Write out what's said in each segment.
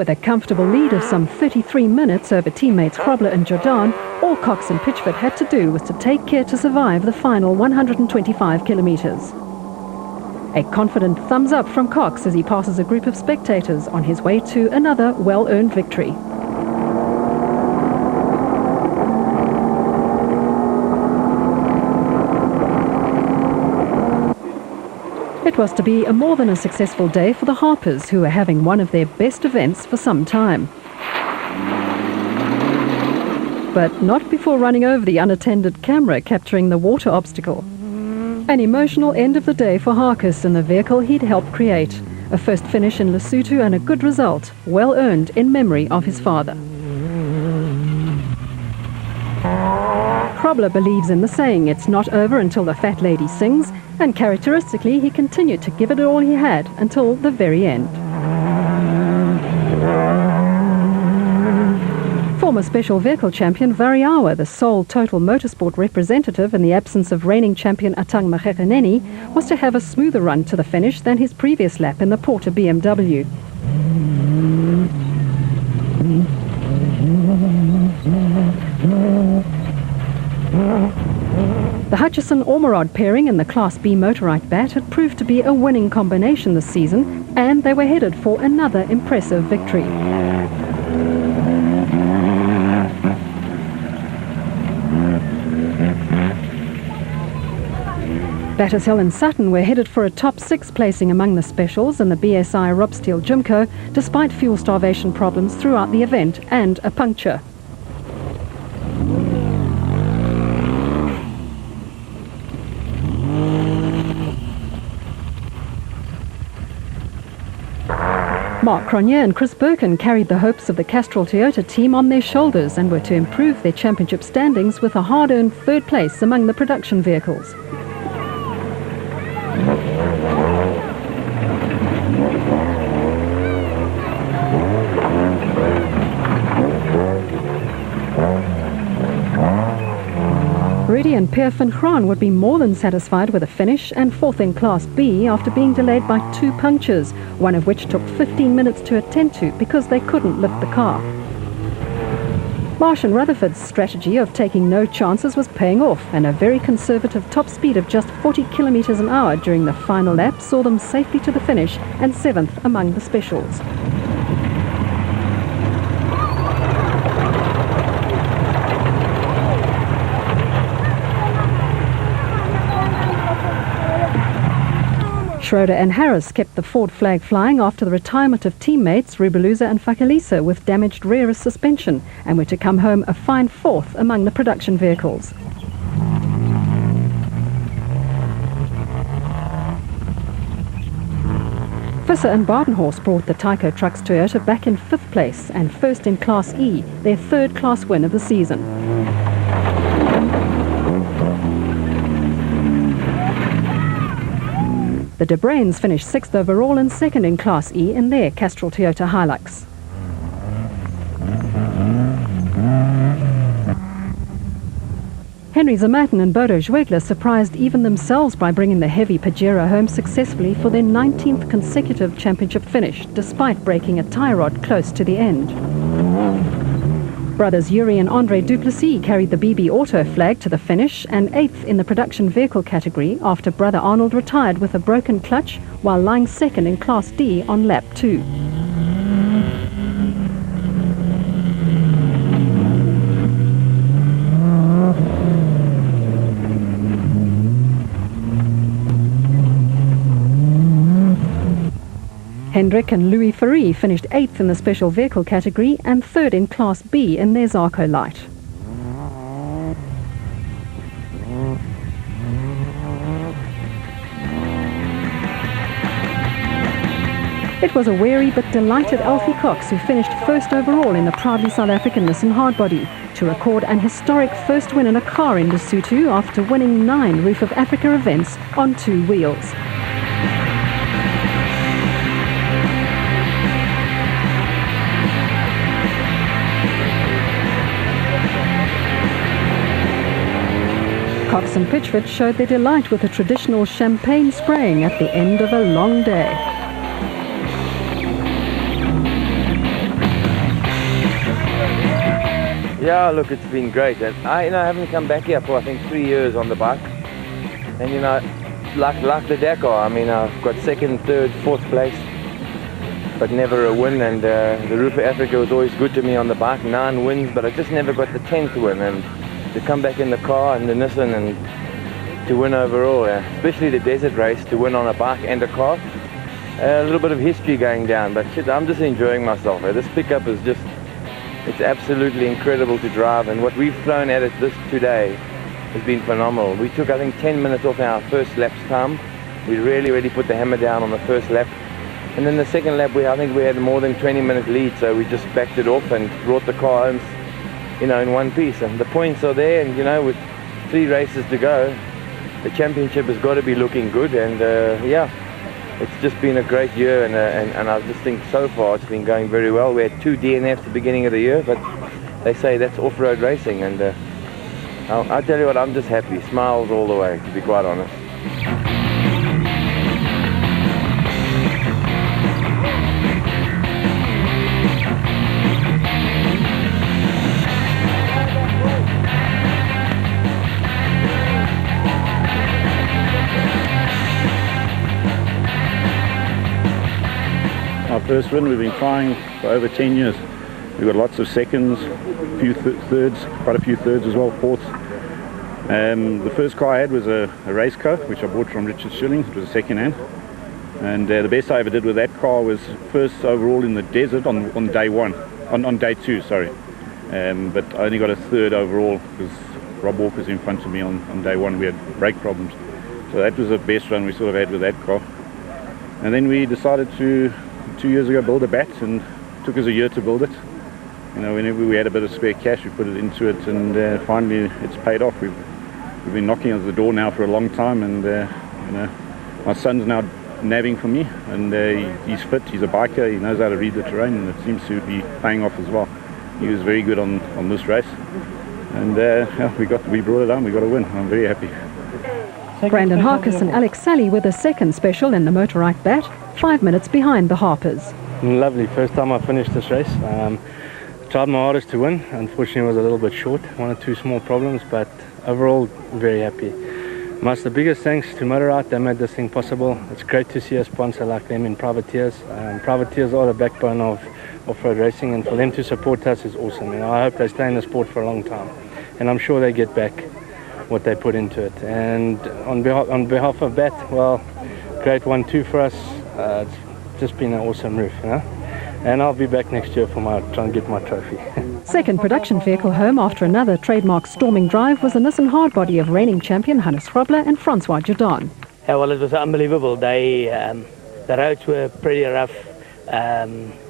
With a comfortable lead of some 33 minutes over teammates Grobler and Jordan, all Cox and Pitchford had to do was to take care to survive the final 125 kilometres. A confident thumbs up from Cox as he passes a group of spectators on his way to another well-earned victory. It was to be a more than a successful day for the Harpers, who were having one of their best events for some time. But not before running over the unattended camera capturing the water obstacle. An emotional end of the day for Harkis and the vehicle he'd helped create. A first finish in Lesotho and a good result, well earned in memory of his father. Grobler believes in the saying, "It's not over until the fat lady sings," and characteristically he continued to give it all he had until the very end. Former Special Vehicle Champion Variawa, the sole total motorsport representative in the absence of reigning champion Atang Magekeneni, was to have a smoother run to the finish than his previous lap in the Porter BMW. The Hutchison-Ormerod pairing in the Class B motorized bat had proved to be a winning combination this season, and they were headed for another impressive victory. Battershill and Sutton were headed for a top 6 placing among the specials in the BSI Robsteel Gymco, despite fuel starvation problems throughout the event and a puncture. Mark Cronje and Chris Birkin carried the hopes of the Castrol Toyota team on their shoulders and were to improve their championship standings with a hard-earned third place among the production vehicles. Rudy and Pierre van Graan would be more than satisfied with a finish and fourth in Class B after being delayed by 2 punctures, one of which took 15 minutes to attend to because they couldn't lift the car. Marsh and Rutherford's strategy of taking no chances was paying off, and a very conservative top speed of just 40 kilometers an hour during the final lap saw them safely to the finish and 7th among the specials. Schroeder and Harris kept the Ford flag flying after the retirement of teammates Rubeluza and Fakalisa with damaged rear suspension, and were to come home a fine 4th among the production vehicles. Visser and Badenhorst brought the Tyco Trucks Toyota back in 5th place and first in Class E, their 3rd class win of the season. The De Bruins finished 6th overall and 2nd in Class E in their Castrol Toyota Hilux. Henry Zamatin and Bodo Schwegler surprised even themselves by bringing the heavy Pajero home successfully for their 19th consecutive championship finish, despite breaking a tie rod close to the end. Brothers Yuri and Andre Duplessis carried the BB Auto flag to the finish and 8th in the production vehicle category after brother Arnold retired with a broken clutch while lying 2nd in Class D on lap 2. Hendrick and Louis Ferry finished 8th in the special vehicle category and 3rd in Class B in their Zarco Light. It was a wary but delighted Alfie Cox who finished 1st overall in the proudly South African Nissan Hardbody to record an historic first win in a car in Lesotho after winning 9 Roof of Africa events on 2 wheels. Cox and Pitchford showed their delight with a traditional champagne spraying at the end of a long day. Yeah, look, it's been great. And I haven't come back here for I think 3 years on the bike. And like the Dakar, I mean, I've got second, third, fourth place, but never a win. And the Roof of Africa was always good to me on the bike, 9 wins, but I just never got the 10th win. And to come back in the car and the Nissan and to win overall, especially the desert race, to win on a bike and a car, a little bit of history going down. But shit, I'm just enjoying myself. This pickup is just, it's absolutely incredible to drive, and what we've thrown at it today has been phenomenal. We took, I think, 10 minutes off our first lap's time. We really put the hammer down on the first lap. And then the second lap, I think we had more than 20-minute lead, so we just backed it off and brought the car home, in one piece. And the points are there, and, with 3 races to go, the championship has got to be looking good. And, yeah, it's just been a great year, and I just think so far it's been going very well. We had 2 DNFs at the beginning of the year, but they say that's off-road racing, and I'll tell you what, I'm just happy. Smiles all the way, to be quite honest. Our first win, we've been trying for over 10 years. We've got lots of seconds, a few thirds, quite a few thirds as well, fourths. The first car I had was a race car, which I bought from Richard Schilling. It was a second hand. And the best I ever did with that car was first overall in the desert on day 2, sorry. But I only got a third overall because Rob Walker's in front of me on day 1. We had brake problems. So that was the best run we sort of had with that car. And then we decided to, 2 years ago, build a bat, and it took us a year to build it. Whenever we had a bit of spare cash, we put it into it, and finally it's paid off. We've been knocking at the door now for a long time, and my son's now nabbing for me, and he's fit, he's a biker, he knows how to read the terrain, and it seems to be paying off as well. He was very good on this race, and yeah, we brought it home, we got a win. I'm very happy. Brandon Harkis and Alex Sally were the second special in the Motorite Bat, 5 minutes behind the Harpers. Lovely, first time I finished this race. Tried my hardest to win. Unfortunately, it was a little bit short, 1 or 2 small problems, but overall very happy. The biggest thanks to Motorite, they made this thing possible. It's great to see a sponsor like them in Privateers. Privateers are the backbone of off-road racing, and for them to support us is awesome. I hope they stay in the sport for a long time, and I'm sure they get back what they put into it. And on behalf of BAT, well, great 1-2 for us. It's just been an awesome roof, and I'll be back next year for trying to get my trophy. Second production vehicle home after another trademark storming drive was the Nissan hardbody of reigning champion Hannes Grobler and Francois Jordaan. Yeah, well, it was unbelievable. The roads were pretty rough.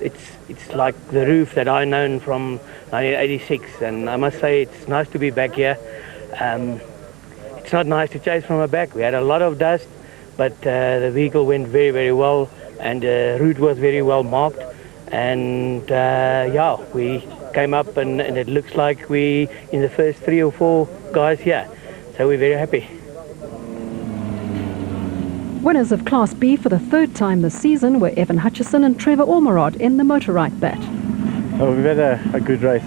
It's like the roof that I known from 1986, and I must say it's nice to be back here. It's not nice to chase from the back. We had a lot of dust, but the vehicle went very well, and the route was very well marked. And yeah, we came up, and it looks like we in the first 3 or 4 guys here. So we're very happy. Winners of Class B for the 3rd time this season were Evan Hutchison and Trevor Ormerod in the Motorite Bat. Oh, we've had a good race.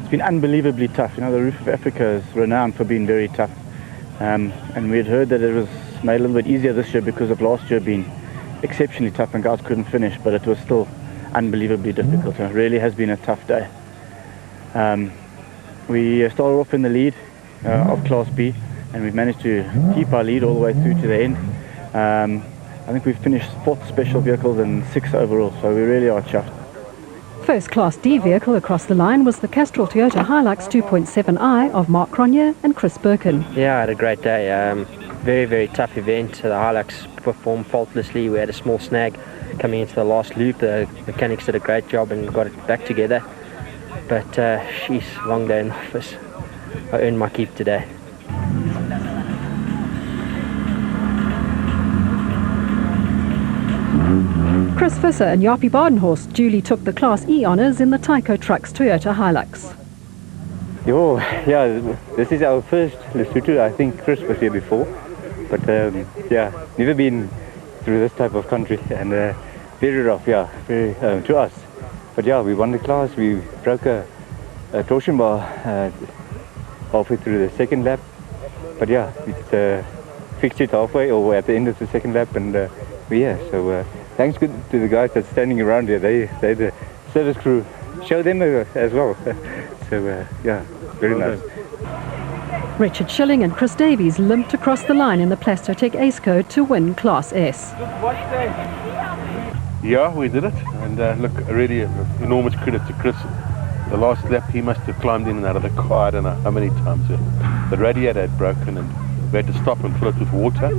It's been unbelievably tough. The Roof of Africa is renowned for being very tough. And we had heard that it was made a little bit easier this year because of last year being exceptionally tough and guys couldn't finish, but it was still unbelievably difficult. It really has been a tough day. We started off in the lead of Class B, and we've managed to keep our lead all the way through to the end. I think we've finished 4th special vehicles and 6th overall, so we really are chuffed. First Class D vehicle across the line was the Castrol Toyota Hilux 2.7i of Mark Cronje and Chris Birkin. Yeah, I had a great day. Very tough event. The Hilux performed faultlessly. We had a small snag coming into the last loop. The mechanics did a great job and got it back together. But sheesh, long day in the office. I earned my keep today. Chris Visser and Jaapie Badenhorst duly took the Class E honours in the Tyco Trucks Toyota Hilux. Yeah, this is our first Lesotho. I think Chris was here before, but yeah, never been through this type of country, and very rough, yeah, very to us. But yeah, we won the class. We broke a Toshinba halfway through the second lap. But yeah, it fixed it halfway or at the end of the second lap, and yeah, so thanks to the guys that's standing around here. They're the service crew. Show them as well. So yeah, very nice. Richard Schilling and Chris Davies limped across the line in the Plastotech Ace Code to win Class S. Yeah, we did it, and look, really enormous credit to Chris. The last lap he must have climbed in and out of the car, I don't know how many times. The radiator had broken and we had to stop and fill it with water.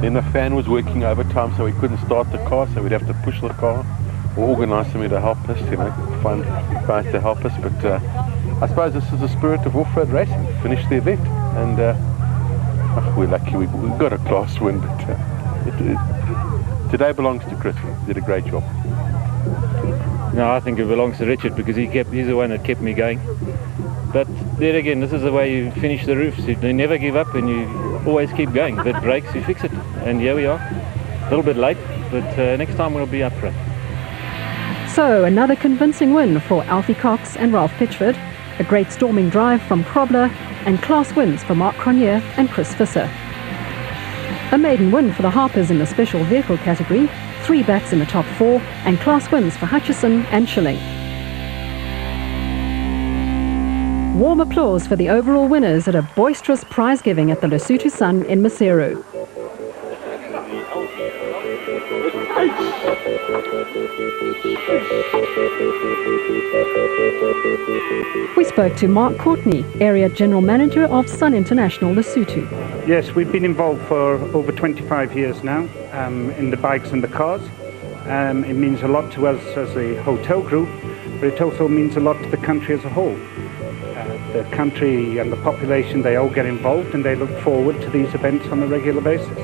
Then the fan was working overtime, so we couldn't start the car, so we'd have to push the car or organise somebody to help us, you know, find guys to help us. But I suppose this is the spirit of off-road racing. Finish the event, and we're lucky we got a class win, but today belongs to Chris. He did a great job. No, I think it belongs to Richard because he's the one that kept me going. But there again, this is the way you finish the roofs. You never give up and you always keep going. If it breaks, you fix it. And here we are. A little bit late, but next time we'll be up front. So another convincing win for Alfie Cox and Ralph Pitchford, a great storming drive from Krobler, and class wins for Mark Cronje and Chris Visser. A maiden win for the Harpers in the special vehicle category, 3 bats in the top 4, and class wins for Hutchison and Schilling. Warm applause for the overall winners at a boisterous prize giving at the Lesotho Sun in Maseru. We spoke to Mark Courtney, Area General Manager of Sun International Lesotho. Yes, we've been involved for over 25 years now in the bikes and the cars. It means a lot to us as a hotel group, but it also means a lot to the country as a whole. The country and the population, they all get involved and they look forward to these events on a regular basis.